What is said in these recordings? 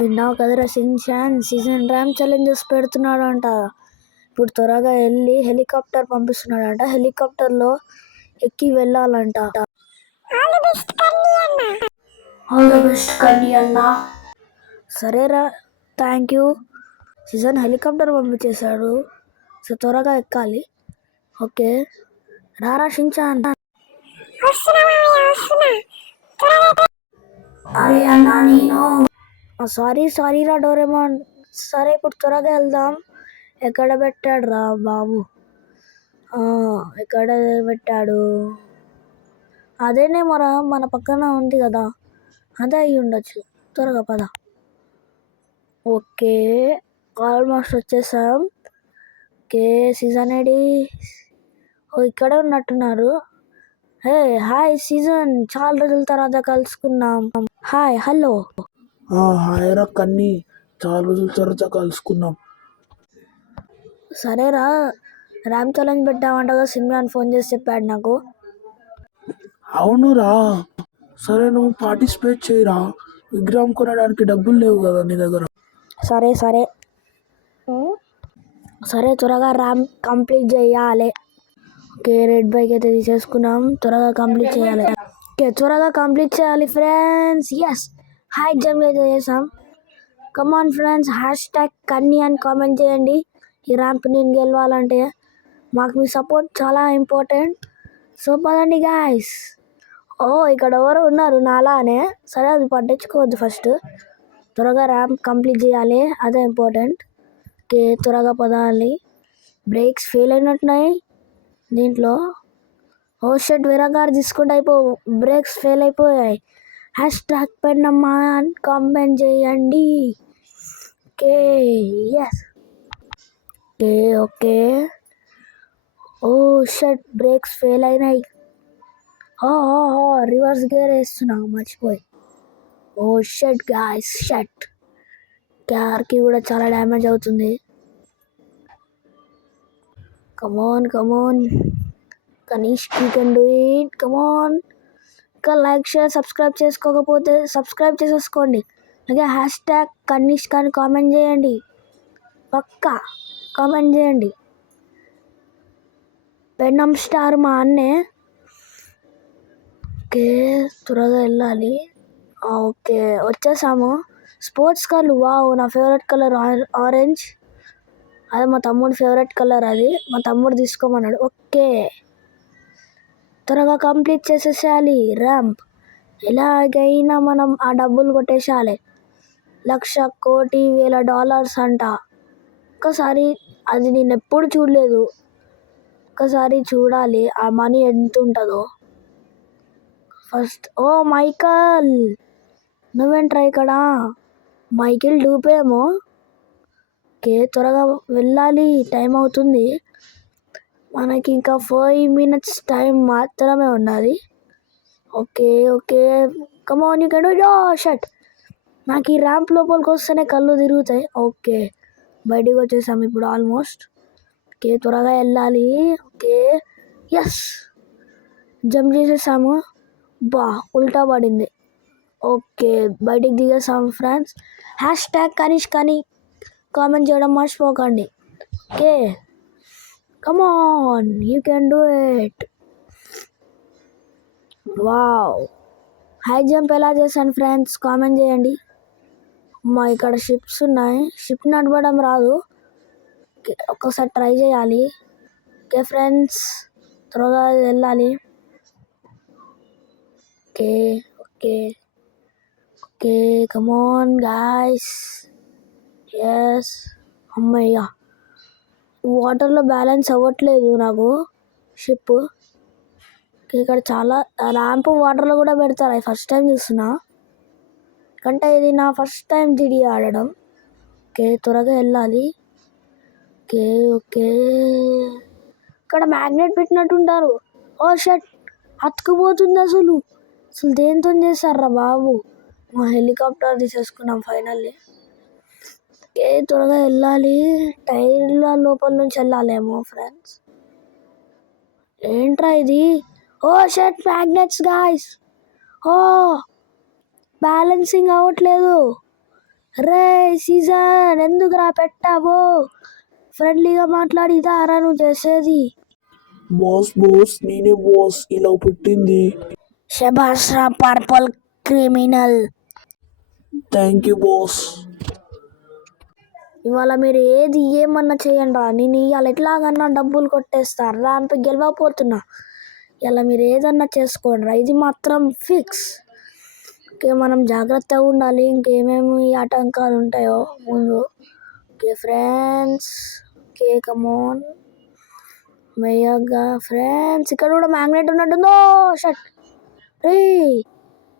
విన్నావు కదరా Shin-chan season RAM challenges పెడుతున్నాడంట. ఇప్పుడు త్వరగా వెళ్ళి హెలికాప్టర్ పంపిస్తున్నాడంట. హెలికాప్టర్లో ఎక్కి వెళ్ళాలంట. ఆల్ ది బెస్ట్ కన్నీ అన్న. సరేరా, థ్యాంక్ యూ. సీజన్ హెలికాప్టర్ పంపించేశాడు, సో త్వరగా ఎక్కాలి. ఓకే రారా షిన్చాన్. అరే అన్న నేను సారీ రా డోరేమాన్. సరే ఇప్పుడు త్వరగా వెళ్దాం. ఎక్కడ పెట్టాడు రా బాబు? ఎక్కడ పెట్టాడు? అదేనే మన పక్కన ఉంది కదా, అదే అయ్యి ఉండొచ్చు. త్వరగా పద. ఓకే ఆల్మోస్ట్ వచ్చేసాం. Okay season AD? ఇక్కడే ఉన్నట్టున్నారు. హే హాయ్ సీజన్, చాలా రోజుల తర్వాత కలుసుకున్నాం. Hi hello. హాయ్ రా కన్నీ, చాలా రోజుల తర్వాత కలుసుకున్నాం. సరేరా, ర్యామ్ ఛాలెంజ్ పెట్టామంటగా సిమ్రాన్ ఫోన్ చేసి చెప్పాడు నాకు. అవునురా, సరే నువ్వు పార్టిసిపేట్ చేయరా. విగ్రహం కొనడానికి డబ్బులు లేవు కదా నీ దగ్గర. సరే త్వరగా ర్యామ్ కంప్లీట్ చేయాలి. ఓకే రెడ్ బైక్ అయితే తీసేసుకున్నాం. త్వరగా కంప్లీట్ చేయాలి ఫ్రెండ్స్. ఎస్ హై జంప్ అయితే చేసాం. కమాన్ ఫ్రెండ్స్, #, కన్నీ అని కామెంట్ చేయండి. ఈ ర్యాంప్ నేను గెలవాలంటే మాకు మీ సపోర్ట్ చాలా ఇంపార్టెంట్. సో పదండి గాయస్. ఇక్కడ ఎవరు ఉన్నారు నాలానే. సరే అది పట్టించుకోవద్దు, ఫస్ట్ త్వరగా ర్యాంప్ కంప్లీట్ చేయాలి, అదే ఇంపార్టెంట్. ఓకే త్వరగా పదాలి. బ్రేక్స్ ఫెయిల్ అయినట్టున్నాయి దీంట్లో. షట్ వేరగారు తీసుకుంటే బ్రేక్స్ ఫెయిల్ అయిపోయాయి. #, పెన్నమ్మా అని కామెంట్ చేయండి. Okay yes okay. Shut brakes fail అయినాయి. రివర్స్ గేర్ వేస్తున్నా మర్చిపోయి. షట్ గాయ్స్, షట్ కార్కి కూడా చాలా డ్యామేజ్ అవుతుంది. Come on Kanish, you can do it. Come on. ఇంకా లైక్ షేర్ సబ్స్క్రైబ్ చేసుకోకపోతే సబ్స్క్రైబ్ చేసేసుకోండి. అలాగే # కనీష్ కానీ కామెంట్ చేయండి, పక్కా కామెంట్ చేయండి. పెన్నం స్టార్ మా అన్నే. ఓకే త్వరగా వెళ్ళాలి. ఓకే వచ్చేసాము. స్పోర్ట్స్ కార్లు, వావ్ నా ఫేవరెట్ కలర్ ఆరెంజ్. అదే మా తమ్ముడు ఫేవరెట్ కలర్, అది మా తమ్ముడు తీసుకోమన్నాడు. ఓకే త్వరగా కంప్లీట్ చేసేసేయాలి ర్యాంప్. ఎలాగైనా మనం ఆ డబ్బులు కొట్టేసేయాలి. $1,00,00,000 అంట. ఒక్కసారి అది నేను ఎప్పుడు చూడలేదు, ఒక్కసారి చూడాలి ఆ మనీ ఎంత ఉంటుందో. ఫస్ట్ మైకల్, నువ్వేంట్రా ఇక్కడ? మైకిల్ డూపేమో. ఓకే త్వరగా వెళ్ళాలి, టైం అవుతుంది. మనకి ఇంకా 5 minutes టైం మాత్రమే ఉన్నది. Okay come on you can do. Shut, నాకు ఈ ర్యాంప్ లోపలికి వస్తేనే కళ్ళు తిరుగుతాయి. ఓకే బయటికి వచ్చేసాము ఇప్పుడు ఆల్మోస్ట్. ఓకే త్వరగా వెళ్ళాలి. ఓకే ఎస్ జంప్ చేసేసాము. ఉల్టా పడింది. ఓకే బయటికి దిగేసాము ఫ్రెండ్స్. #, కనీష్ కానీ కామెంట్ చేయడం మర్చిపోకండి. Okay come on you can do it. Wow high jump ఎలా చేశాను ఫ్రెండ్స్, కామెంట్ చేయండి. ఇక్కడ షిప్స్ ఉన్నాయి, షిప్ నడపడం రాదు, ఒక్కసారి ట్రై చేయాలి. ఓకే ఫ్రెండ్స్ త్వరగా వెళ్ళాలి. Okay come on guys. ఎస్ అమ్మయ్యా, వాటర్లో బ్యాలెన్స్ అవ్వట్లేదు నాకు షిప్. ఇక్కడ చాలా ర్యాంప్ వాటర్లో కూడా పెడతారు, ఫస్ట్ టైం చూస్తున్నా. కంటే ఇది నా ఫస్ట్ టైం జిడి ఆడడం. ఓకే త్వరగా వెళ్ళాలి. ఓకే ఇక్కడ మ్యాగ్నెట్ పెట్టినట్టుంటారు. షట్ అతుకుపోతుంది. అసలు దేంతో చేస్తారా బాబు? మా హెలికాప్టర్ తీసేసుకున్నాం ఫైనల్లీ. ఓకే త్వరగా వెళ్ళాలి. టైర్ల లోపల నుంచి వెళ్ళాలేమో ఫ్రెండ్స్. ఏంట్రా ఇది? Shut magnets guys. బ్యాలెన్సింగ్ అవ్వట్లేదు. రే సీజన్ ఎందుకురా పెట్టావు? ఫ్రెండ్లీగా మాట్లాడి ఇదారా నువ్వు చేసేది? బాస్ నేనే బాస్ ఇలా పుట్టింది. శభాష్ రా purple criminal. Thank you boss. ఇవాళ మీరు ఏమన్నా చేయండి రా, నేను ఇవాళ ఎట్లాగన్నా డబ్బులు కొట్టేస్తాను. ర్యాంప్ గెలవపోతున్నా. ఇలా మీరు ఏదన్నా చేసుకోండి రా, ఇది మాత్రం ఫిక్స్. ఓకే, మనం జాగ్రత్తగా ఉండాలి. ఇంకేమేమి ఆటంకాలు ఉంటాయో ముందు. ఓకే ఫ్రెండ్స్, ఓకే కమోన్ మెయ్యగా ఫ్రెండ్స్. ఇక్కడ కూడా మ్యాగ్నెట్ ఉన్నట్టుందో. షట్ రే,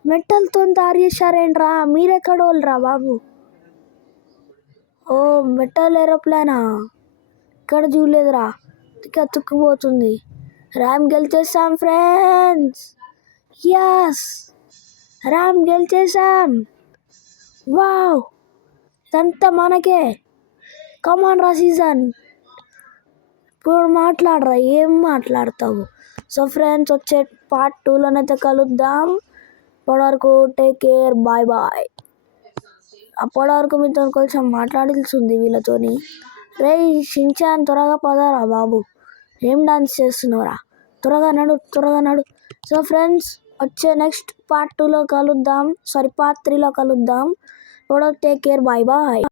మెటల్తో తయారు చేశారేంట్రా? మీరెక్కడ వాళ్ళరా బాబు? ఓ మెటల్ ఏరోప్లేనా? ఇక్కడ చూడలేదురా. అతుక్కుపోతుంది. ర్యామ్ గెలిచేసాం ఫ్రెండ్స్. యస్, ర్యామ్ గెలిచేసాం. వావ్, ఇదంతా మనకే. కమాన్ రా సీజన్, ఇప్పుడు మాట్లాడరా. ఏం మాట్లాడతావు? సో ఫ్రెండ్స్, వచ్చే పార్ట్ 2లోనైతే కలుద్దాం. అప్పటివరకు టేక్ కేర్, బాయ్ బాయ్. అప్పటి వరకు మీతో కొంచెం మాట్లాడాల్సింది వీళ్ళతోని. రే షించాన్, త్వరగా పదరా బాబు. ఏం డాన్స్ చేస్తున్నావురా? త్వరగా నడు. సో ఫ్రెండ్స్, వచ్చే నెక్స్ట్ పార్ట్ 2లో కలుద్దాం. పార్ట్ 3లో కలుద్దాం. అప్పటివరకు టేక్ కేర్, బాయ్ బాయ్.